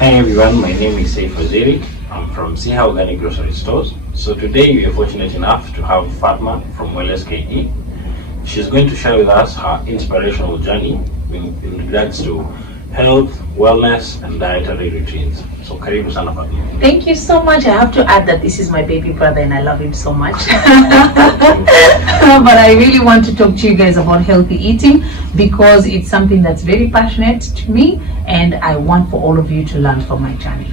Hi everyone, my name is Saif Waziri. I'm from Siha Organic Grocery Stores. So today we are fortunate enough to have Fatma from WellSKE. She's going to share with us her inspirational journey in regards to health, wellness and dietary routines. So karibu sana Fatma. Thank you so much. I have to add that this is my baby brother and I love him so much. But I really want to talk to you guys about healthy eating because it's something that's very passionate to me and I want for all of you to learn from my journey.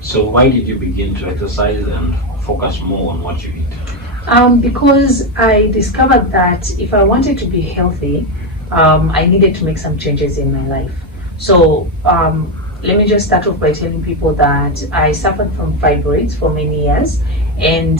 So why did you begin to exercise and focus more on what you eat? Because I discovered that if I wanted to be healthy, I needed to make some changes in my life. So let me just start off by telling people that I suffered from fibroids for many years and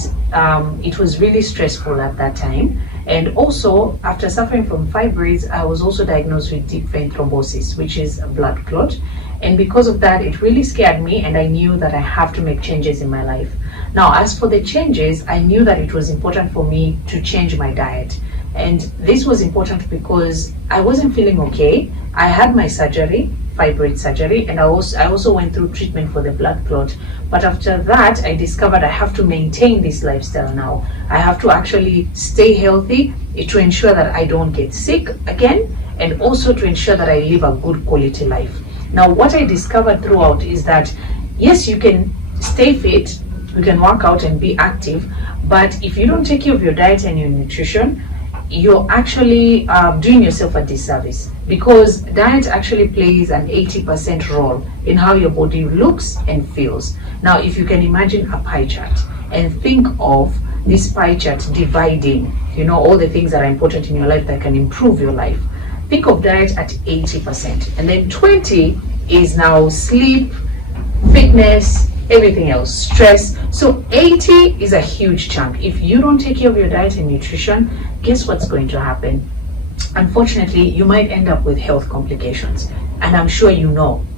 it was really stressful at that time. And also, after suffering from fibroids, I was also diagnosed with deep vein thrombosis, which is a blood clot. And because of that, it really scared me and I knew that I have to make changes in my life. Now, as for the changes, I knew that it was important for me to change my diet. And this was important because I wasn't feeling okay. I had my surgery, fibroid surgery, and I also went through treatment for the blood clot. But after that, I discovered I have to maintain this lifestyle now. I have to actually stay healthy to ensure that I don't get sick again, and also to ensure that I live a good quality life. Now, what I discovered throughout is that, yes, you can stay fit, you can work out and be active, but if you don't take care of your diet and your nutrition, you're actually doing yourself a disservice, because diet actually plays an 80% role in how your body looks and feels. Now, if you can imagine a pie chart and think of this pie chart dividing, all the things that are important in your life that can improve your life. Think of diet at 80%, and then 20 is now sleep, fitness, everything else, stress. So 80 is a huge chunk. If you don't take care of your diet and nutrition, guess what's going to happen? Unfortunately, you might end up with health complications. And I'm sure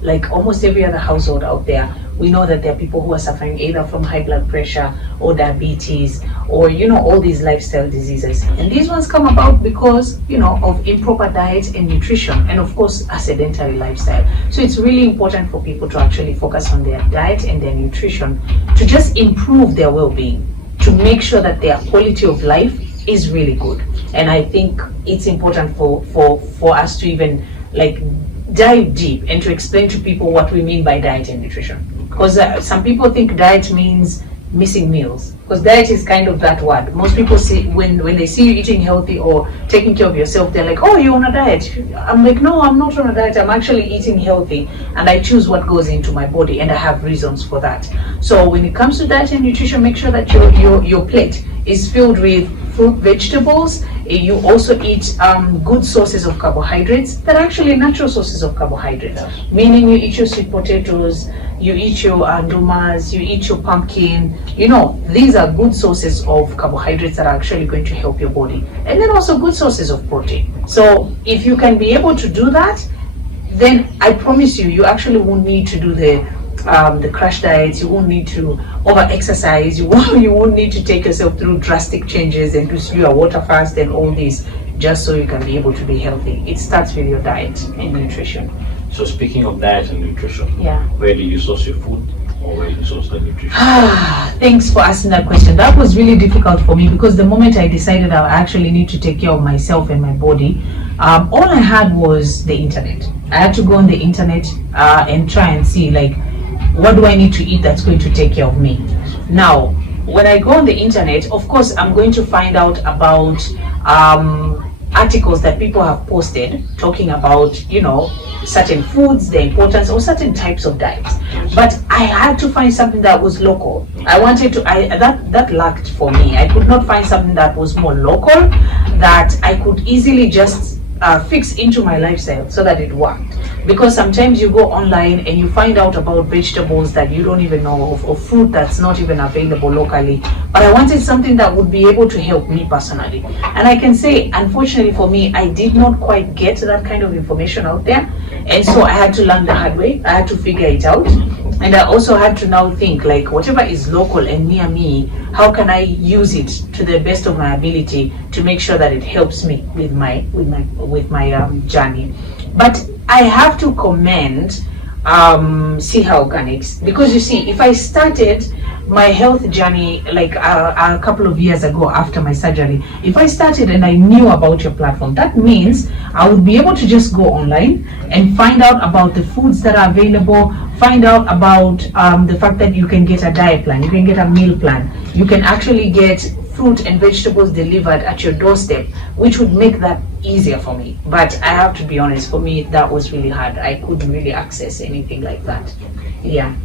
like almost every other household out there, we know that there are people who are suffering either from high blood pressure or diabetes or, all these lifestyle diseases. And these ones come about because, of improper diet and nutrition, and of course, a sedentary lifestyle. So it's really important for people to actually focus on their diet and their nutrition to just improve their well-being, to make sure that their quality of life is really good. And I think it's important for us to even dive deep and to explain to people what we mean by diet and nutrition. Because some people think diet means missing meals, because diet is kind of that word. Most people see when they see you eating healthy or taking care of yourself, they're like, oh, you're on a diet. I'm like, no, I'm not on a diet. I'm actually eating healthy and I choose what goes into my body, and I have reasons for that. So when it comes to diet and nutrition, make sure that your plate is filled with fruit, vegetables. You also eat good sources of carbohydrates that are actually natural sources of carbohydrates, meaning you eat your sweet potatoes, you eat your ndumas, you eat your pumpkin. These are good sources of carbohydrates that are actually going to help your body, and then also good sources of protein. So if you can be able to do that, then I promise you actually won't need to do the crash diets. You won't need to over exercise. You won't need to take yourself through drastic changes and to do a water fast and all this just so you can be able to be healthy. It starts with your diet and nutrition. So speaking of diet and nutrition, where do you source your food, or where do you source the nutrition? Thanks for asking that question. That was really difficult for me because the moment I decided I actually need to take care of myself and my body, all I had was the internet. I had to go on the internet and try and see what do I need to eat that's going to take care of me. Now, when I go on the internet, of course, I'm going to find out about articles that people have posted talking about, certain foods, their importance, or certain types of diets. But I had to find something that was local. I wanted to, that lacked for me. I could not find something that was more local, that I could easily just fix into my lifestyle so that it worked. Because sometimes you go online and you find out about vegetables that you don't even know of, or fruit that's not even available locally. But I wanted something that would be able to help me personally. And I can say, unfortunately for me, I did not quite get that kind of information out there. And so I had to learn the hard way. I had to figure it out. And I also had to now think, whatever is local and near me, how can I use it to the best of my ability to make sure that it helps me with my journey. But I have to commend Siha Organics, because you see, if I started my health journey like a couple of years ago after my surgery, if I started and I knew about your platform, that means I would be able to just go online and find out about the foods that are available, find out about the fact that you can get a diet plan, you can get a meal plan, you can actually get fruit and vegetables delivered at your doorstep, which would make that easier for me. But I have to be honest, for me that was really hard. I couldn't really access anything like that. Yeah.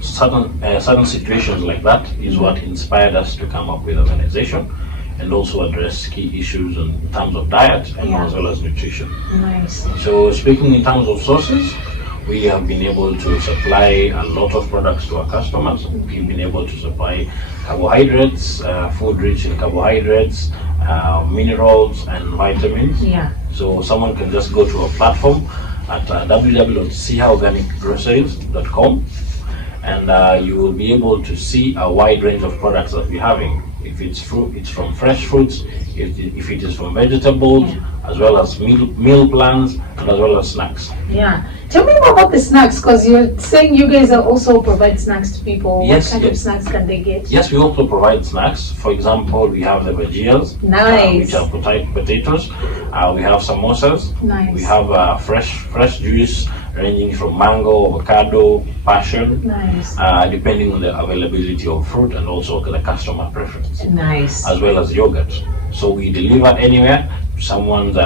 Certain situations like that is what inspired us to come up with an organization and also address key issues in terms of diet and as well as nutrition. Nice. So speaking in terms of sources, we have been able to supply a lot of products to our customers. We've been able to supply carbohydrates, food rich in carbohydrates, minerals and vitamins. Yeah. So someone can just go to our platform at www.sihaorganicgroceries.com and you will be able to see a wide range of products that we're having. If it's fruit, it's from fresh fruits. If it is from vegetables, as well as meal plans, and as well as snacks. Yeah. Tell me more about the snacks, because you're saying you guys also provide snacks to people. Yes, what kind of snacks can they get? Yes, we also provide snacks. For example, we have the vajias, Nice. which are potatoes. We have samosas. Nice. We have fresh juice ranging from mango, avocado, passion, Nice. Depending on the availability of fruit and also the customer preference, Nice. as well as yogurt. So we deliver anywhere to someone's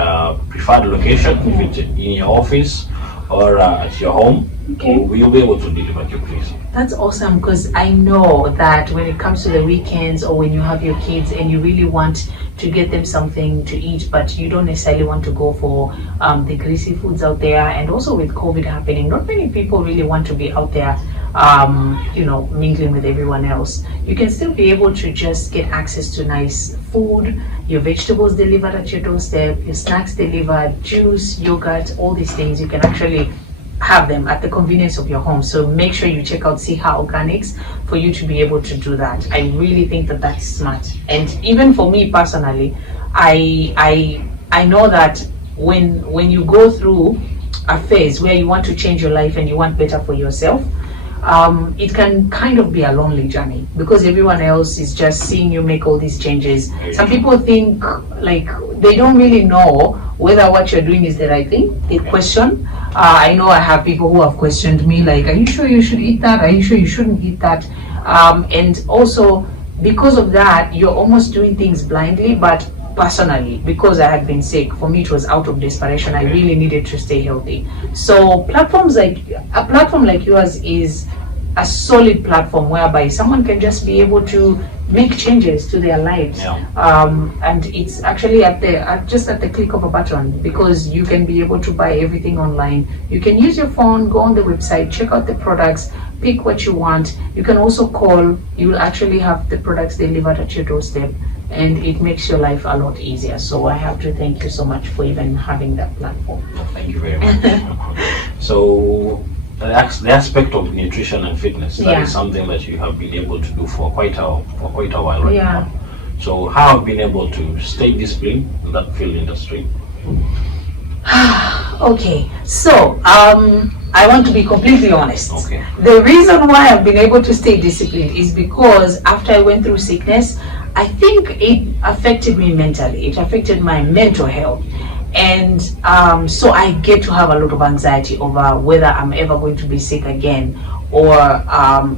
preferred location, if it's in your office or at your home. Okay. We'll be able to deliver to your place. That's awesome, because I know that when it comes to the weekends or when you have your kids and you really want to get them something to eat, but you don't necessarily want to go for the greasy foods out there, and also with COVID happening, not many people really want to be out there mingling with everyone else. You can still be able to just get access to nice food, your vegetables delivered at your doorstep, your snacks delivered, juice, yogurt, all these things. You can actually have them at the convenience of your home. So make sure you check out Siha Organics for you to be able to do that. I really think that that's smart. And even for me personally, I know that when you go through a phase where you want to change your life and you want better for yourself, it can kind of be a lonely journey, because everyone else is just seeing you make all these changes. Some people think like they don't really know whether what you're doing is the right thing. They question. I know I have people who have questioned me like, are you sure you should eat that? Are you sure you shouldn't eat that? And also because of that, you're almost doing things blindly. But personally, because I had been sick, for me it was out of desperation. I really needed to stay healthy. So a platform like yours is a solid platform whereby someone can just be able to make changes to their lives. And it's actually just at the click of a button, because you can be able to buy everything online. You can use your phone, go on the website, check out the products, pick what you want. You can also call. You will actually have the products delivered at your doorstep, and it makes your life a lot easier. So I have to thank you so much for even having that platform. Thank you very much. So the aspect of nutrition and fitness, that is something that you have been able to do for quite a while right now. So how have you been able to stay disciplined in that field industry? Okay, so I want to be completely honest. Okay. The reason why I've been able to stay disciplined is because after I went through sickness, I think it affected me mentally. It affected my mental health. And so I get to have a lot of anxiety over whether I'm ever going to be sick again, or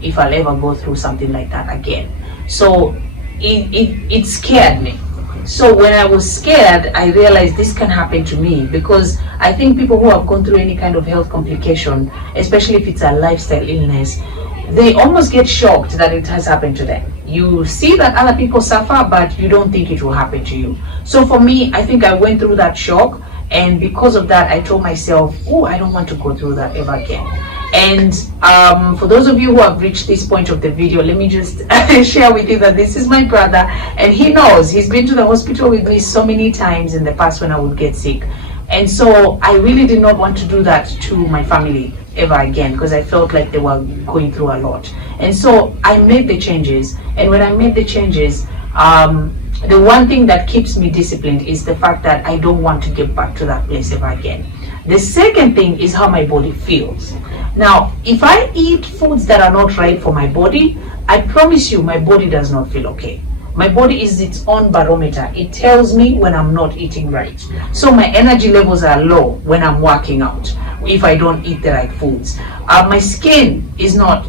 if I'll ever go through something like that again. So it scared me. So when I was scared, I realized this can happen to me, because I think people who have gone through any kind of health complication, especially if it's a lifestyle illness, they almost get shocked that it has happened to them. You see that other people suffer, but you don't think it will happen to you. So for me, I think I went through that shock, and because of that, I told myself, oh, I don't want to go through that ever again. And for those of you who have reached this point of the video, let me just share with you that this is my brother, and he knows. He's been to the hospital with me so many times in the past when I would get sick. And so I really did not want to do that to my family ever again, because I felt like they were going through a lot. And so I made the changes, and when I made the changes, the one thing that keeps me disciplined is the fact that I don't want to get back to that place ever again. The second thing is how my body feels. Now, if I eat foods that are not right for my body, I promise you my body does not feel okay. My body is its own barometer. It tells me when I'm not eating right. So my energy levels are low when I'm working out, if I don't eat the right foods. My skin is not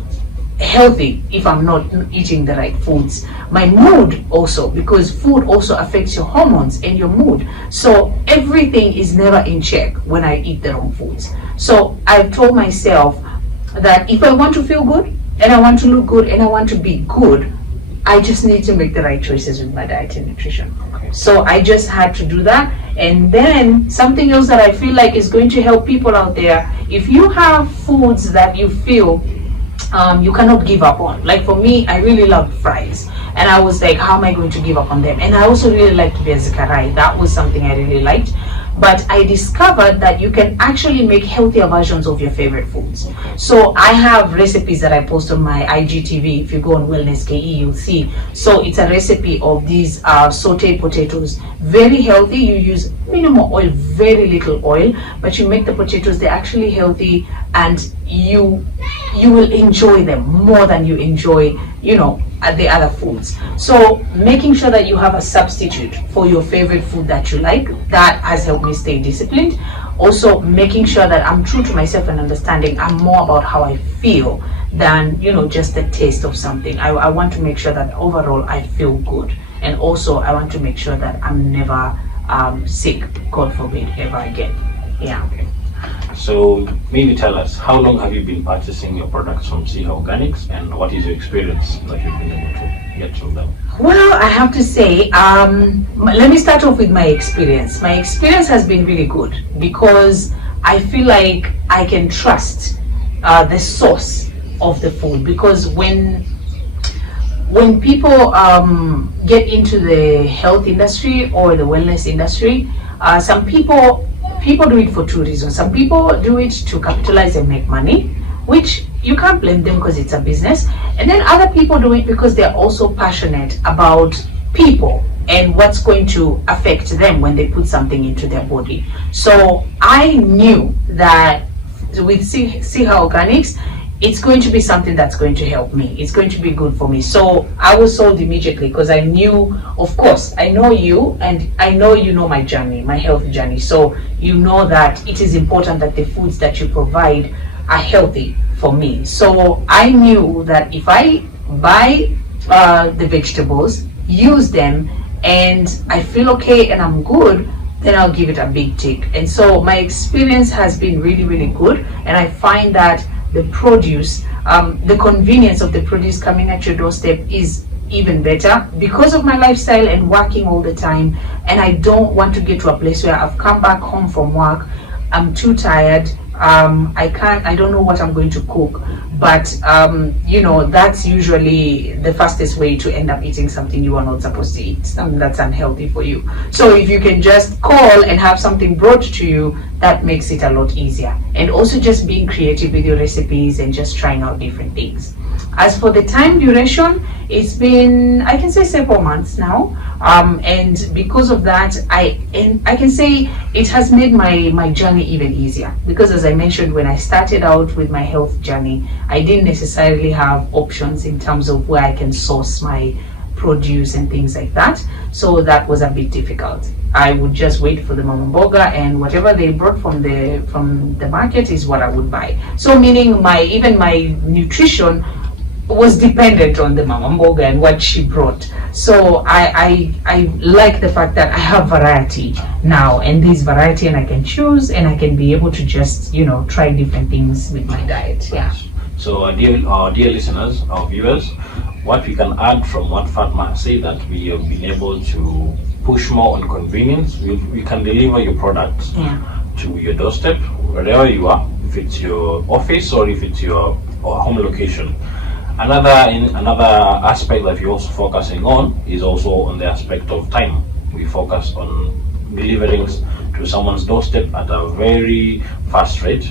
healthy if I'm not eating the right foods. My mood also, because food also affects your hormones and your mood. So everything is never in check when I eat the wrong foods. So I've told myself that if I want to feel good and I want to look good and I want to be good, I just need to make the right choices with my diet and nutrition. So I just had to do that. And then something else that I feel like is going to help people out there, if you have foods that you feel you cannot give up on. Like for me, I really loved fries. And I was like, how am I going to give up on them? And I also really liked viazi karai. That was something I really liked. But I discovered that you can actually make healthier versions of your favorite foods. So I have recipes that I post on my IGTV. If you go on Wellness KE, you'll see. So it's a recipe of these sauteed potatoes. Very healthy. You use minimal oil, very little oil, but you make the potatoes, they're actually healthy, and you will enjoy them more than you enjoy, the other foods. So making sure that you have a substitute for your favorite food that you like, that has helped me stay disciplined. Also making sure that I'm true to myself and understanding I'm more about how I feel than just the taste of something. I want to make sure that overall I feel good, and also I want to make sure that I'm never sick, God forbid, ever again. Yeah. Okay. So maybe tell us, how long have you been purchasing your products from Siha Organics, and what is your experience that you've been able to get from them? Well, I have to say, let me start off with my experience. My experience has been really good because I feel like I can trust the source of the food, because when people get into the health industry or the wellness industry, some people do it for two reasons. Some people do it to capitalize and make money, which you can't blame them because it's a business. And then other people do it because they're also passionate about people and what's going to affect them when they put something into their body. So I knew that with Siha Organics, it's going to be something that's going to help me. It's going to be good for me. So I was sold immediately because I knew, of course, I know you, and I know you know my journey, my health journey. So you know that it is important that the foods that you provide are healthy for me. So I knew that if I buy the vegetables, use them, and I feel okay and I'm good, then I'll give it a big tick. And so my experience has been really, really good. And I find that the produce, the convenience of the produce coming at your doorstep is even better because of my lifestyle and working all the time. And I don't want to get to a place where I've come back home from work, I'm too tired, I don't know what I'm going to cook. But that's usually the fastest way to end up eating something you are not supposed to eat, something that's unhealthy for you. So if you can just call and have something brought to you, that makes it a lot easier. And also just being creative with your recipes and just trying out different things. As for the time duration, it's been, I can say, several months now, and because of that, I can say it has made my journey even easier, because as I mentioned, when I started out with my health journey, I didn't necessarily have options in terms of where I can source my produce and things like that. So that was a bit difficult. I would just wait for the mama mboga, and whatever they brought from the market is what I would buy. So meaning even my nutrition was dependent on the mama mboga and what she brought. So I like the fact that I have variety now, and this variety, and I can choose, and I can be able to just try different things with my diet. Yeah. So our dear listeners, our viewers, what we can add from what Fatma said, that we have been able to push more on convenience. We can deliver your products to your doorstep, wherever you are, if it's your office or if it's your home location. Another aspect that we're also focusing on is also on the aspect of time. We focus on delivering to someone's doorstep at a very fast rate,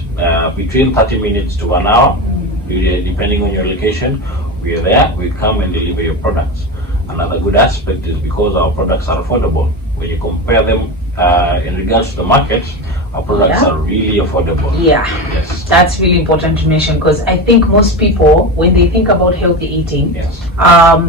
between 30 minutes to 1 hour, depending on your location. We are there, we come and deliver your products. Another good aspect is because our products are affordable. When you compare them in regards to the market, our products Yeah. are really affordable. Yeah. Yes. That's really important to mention, because I think most people, when they think about healthy eating, Yes.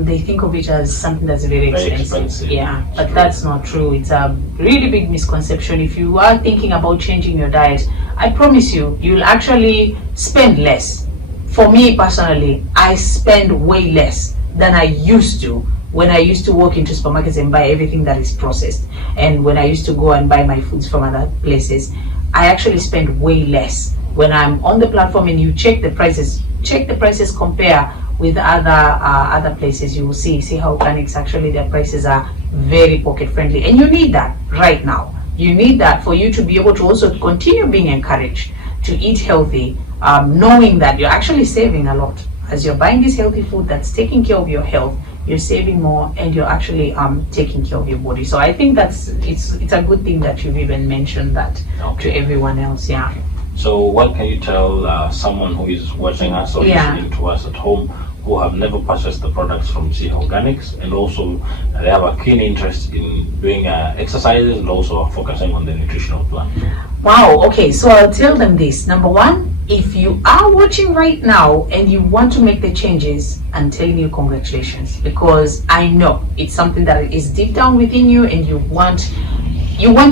they think of it as something that's very expensive. Yeah, It's but true. that's not true. It's a really big misconception. If you are thinking about changing your diet, I promise you, you'll actually spend less. For me personally, I spend way less than I used to when I used to walk into supermarkets and buy everything that is processed, and when I used to go and buy my foods from other places. I actually spend way less when I'm on the platform, and you check the prices. Check the prices, compare with other places. You will see how organics, actually their prices are very pocket friendly, and you need that right now. You need that for you to be able to also continue being encouraged to eat healthy, knowing that you're actually saving a lot as you're buying this healthy food that's taking care of your health. You're saving more, and you're actually taking care of your body. So I think it's a good thing that you've even mentioned that to everyone else. Yeah. So what can you tell someone who is watching us or Yeah. listening to us at home, who have never purchased the products from Sea Organics, and also they have a keen interest in doing exercises and also focusing on the nutritional plan? Wow. Okay. So I'll tell them this. Number one, if you are watching right now and you want to make the changes, I'm telling you congratulations, because I know it's something that is deep down within you, and you want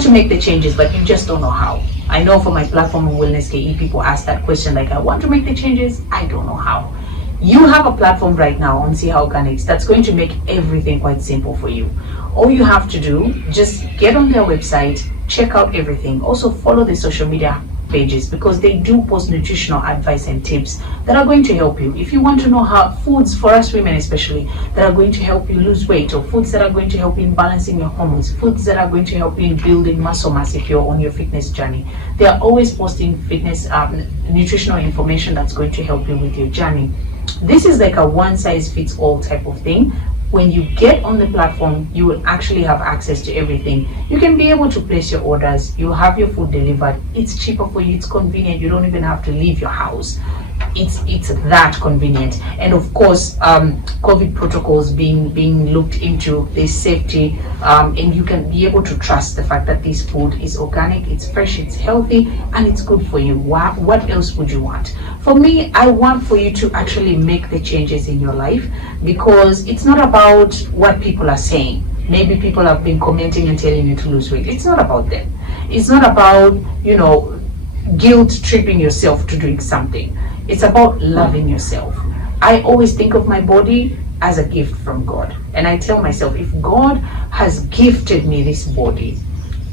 to make the changes, but you just don't know how. I know for my platform on Wellness KE, people ask that question, like, I want to make the changes, I don't know how. You have a platform right now on Sea Organics that's going to make everything quite simple for you. All you have to do, just get on their website, check out everything. Also follow the social media pages, because they do post nutritional advice and tips that are going to help you. If you want to know how foods, for us women especially, that are going to help you lose weight, or foods that are going to help you in balancing your hormones, foods that are going to help you in building muscle mass if you're on your fitness journey, they are always posting fitness nutritional information that's going to help you with your journey. This is like a one size fits all type of thing. When you get on the platform, you will actually have access to everything. You can be able to place your orders, you have your food delivered, it's cheaper for you, it's convenient, you don't even have to leave your house. It's that convenient. And of course, COVID protocols being looked into, there's safety, and you can be able to trust the fact that this food is organic, it's fresh, it's healthy, and it's good for you. What else would you want? For me, I want for you to actually make the changes in your life, because it's not about what people are saying. Maybe people have been commenting and telling you to lose weight. It's not about them. It's not about, guilt tripping yourself to doing something. It's about loving yourself. I always think of my body as a gift from God. And I tell myself, if God has gifted me this body,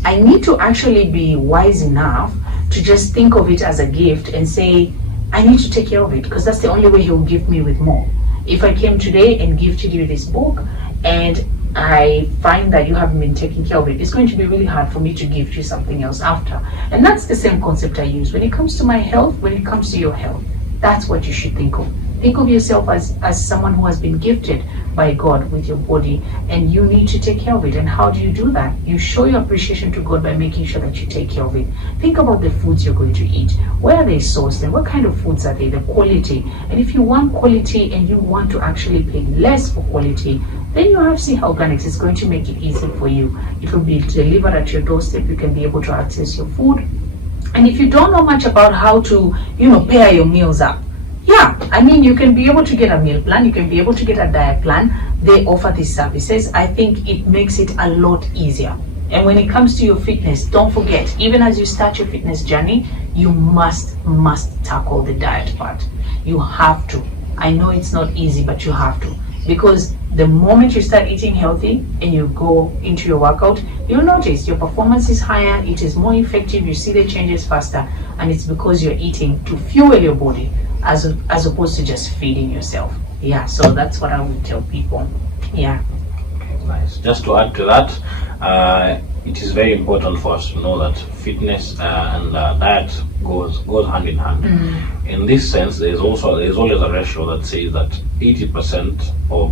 I need to actually be wise enough to just think of it as a gift and say, I need to take care of it, because that's the only way He will gift me with more. If I came today and gifted you this book, and I find that you haven't been taking care of it, it's going to be really hard for me to gift you something else after. And that's the same concept I use when it comes to my health, when it comes to your health. That's what you should think of. Think of yourself as someone who has been gifted by God with your body, and you need to take care of it. And how do you do that? You show your appreciation to God by making sure that you take care of it. Think about the foods you're going to eat. Where are they sourced, and what kind of foods are they? The quality. And if you want quality and you want to actually pay less for quality, then you have Sea Organics. It's going to make it easy for you. It will be delivered at your doorstep. You can be able to access your food. And if you don't know much about how to, pair your meals up, you can be able to get a meal plan, you can be able to get a diet plan. They offer these services. I think it makes it a lot easier. And when it comes to your fitness, don't forget, even as you start your fitness journey, you must tackle the diet part. You have to. I know it's not easy, but you have to. Because the moment you start eating healthy and you go into your workout, you'll notice your performance is higher, it is more effective, you see the changes faster, and it's because you're eating to fuel your body as opposed to just feeding yourself. Yeah, so that's what I would tell people. Yeah. Nice. Just to add to that, it is very important for us to know that fitness and diet goes hand in hand. Mm-hmm. In this sense, there's always a ratio that says that 80% of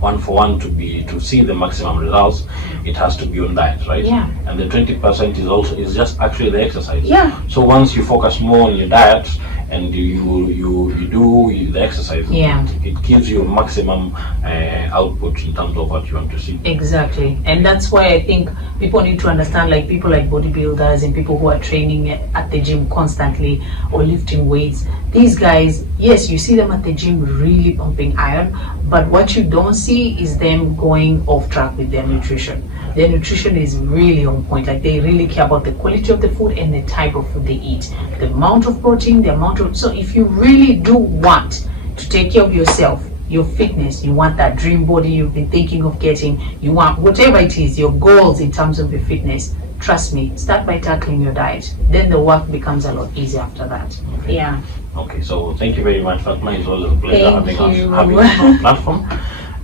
1-for-1 to see the maximum results, it has to be on diet, right? Yeah. And the 20% is just actually the exercise. Yeah. So once you focus more on your diet and you do the exercise, it gives you maximum output in terms of what you want to see. Exactly. And that's why I think people need to understand, like people like bodybuilders and people who are training at the gym constantly or lifting weights, these guys, yes, you see them at the gym really pumping iron, but what you don't see is them going off track with their nutrition. Their nutrition is really on point. Like they really care about the quality of the food and the type of food they eat, the amount of protein, the amount of, so if you really do want to take care of yourself, your fitness, you want that dream body you've been thinking of getting, you want whatever it is, your goals in terms of your fitness, trust me, start by tackling your diet. Then the work becomes a lot easier after that. Okay. Yeah. Okay, so thank you very much, Fatma. It's always a pleasure having you. us on our platform.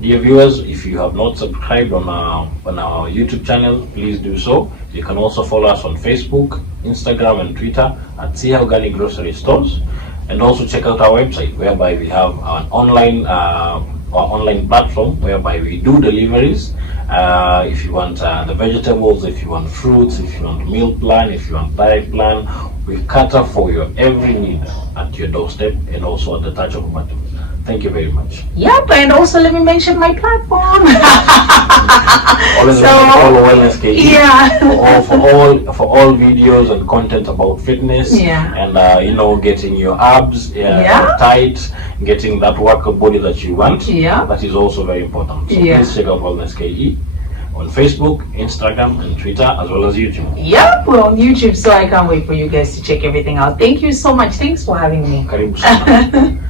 Dear viewers, if you have not subscribed on our YouTube channel, please do so. You can also follow us on Facebook, Instagram, and Twitter at Siha Organic Grocery Stores. And also check out our website, whereby we have an online platform whereby we do deliveries. If you want the vegetables, if you want fruits, if you want meal plan, if you want diet plan, we cater for your every need at your doorstep and also at the touch of a button. Thank you very much. Yep, and also let me mention my platform. Always follow Wellness KE. Yeah. for all videos and content about fitness. Yeah. And getting your abs tight, getting that workout body that you want. Yeah. That is also very important. So please check out Wellness KE on Facebook, Instagram, and Twitter, as well as YouTube. Yep, we're on YouTube, so I can't wait for you guys to check everything out. Thank you so much. Thanks for having me. Karibu sana.